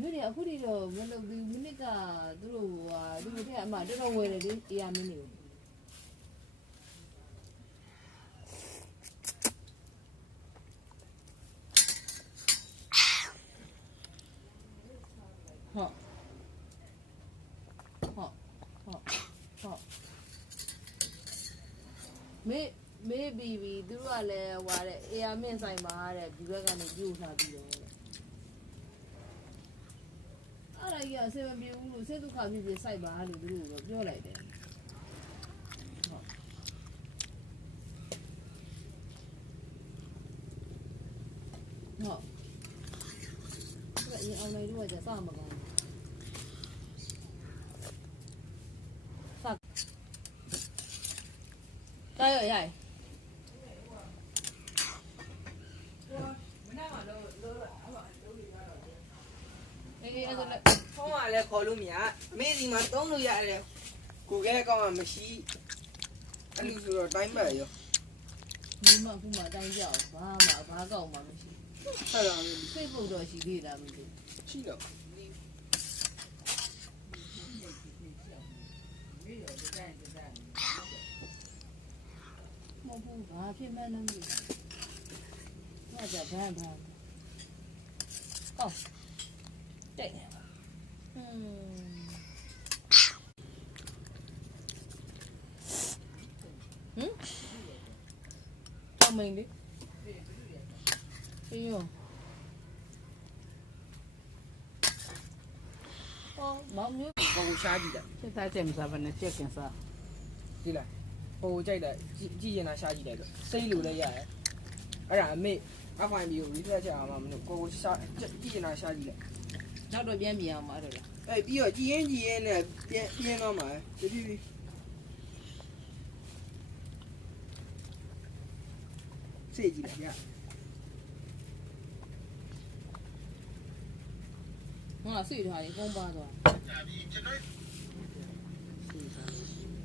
မြို့တွေအခုဒီတော့မလုပ်ဘူးမိနစ်ကသူတို့သူတို့ထဲအမှတော်တော်ဝယ်တယ်လေတရားမင်းနေဟုတ်မေးပြီးသူတို့ကလည်းဟွာတဲ့တရားမင်းဆိုင်မှာတဲ့ဒီဘက်ကနေပြို့ထားပြီးတော့အဲ့ဒါကြီးအဆင်မပြေဘူးလို့စိတ်ဒုက္ခဖြစ်ပြီးစိုက်ပါလို့သူတို့ကပြောလိုက်တယ်ဟုတ်အဲ့အောင်လိုက်တော့ကြာစမှာကောင်းစတာရရိုက်ဖုန်းကလည်းခေါ်လို့မရအမေဒီမှာတုံးလို့ရတယ်ကိုကဲကောင်းမှမရှိအဲ့လိုဆိုတော့တိုင်းပတ်ရော ဒီမှာခုမှတိုင်းကြောက်ဘာကောက်မှမရှိ ဟုတ်လား စိတ်ပုတ်တော့ရှိသေးတာမသိ ရှိတော့မဟုတ်ဘူးဘာဖြစ်မှန်းလည်းမသိဘူး။ငါကြဘန်းကောက်တဲ့ဟမ်မင်းလေးပြရောမောင်မျိုးကိုရှားကြည့်တယ် စစ်သားချက်မစားဘဲနဲ့ချက်ကင်စား ဒီလားဟိုကြိုက်တယ်ကြည့်ရင်လားရှားကြည့်တယ်ဆိုစိတ်လိုလည်းရတယ်အဲ့ဒါအမေအဖိုင်ပြီးကို reset ချက်အောင်မလို့ကိုရှားကြည့်ရင်လားရှားကြည့်တယ် နောက်တော့ပြန်အောင်မှာတော့လား အဲ့ပြီးတော့ကြည်ရင်နဲ့ပြင်းတော့မှာတဖြည်းဖြည်းစေးကြည့်လိုက်ရငါစိတ်ထားရင်ပုံပါသွား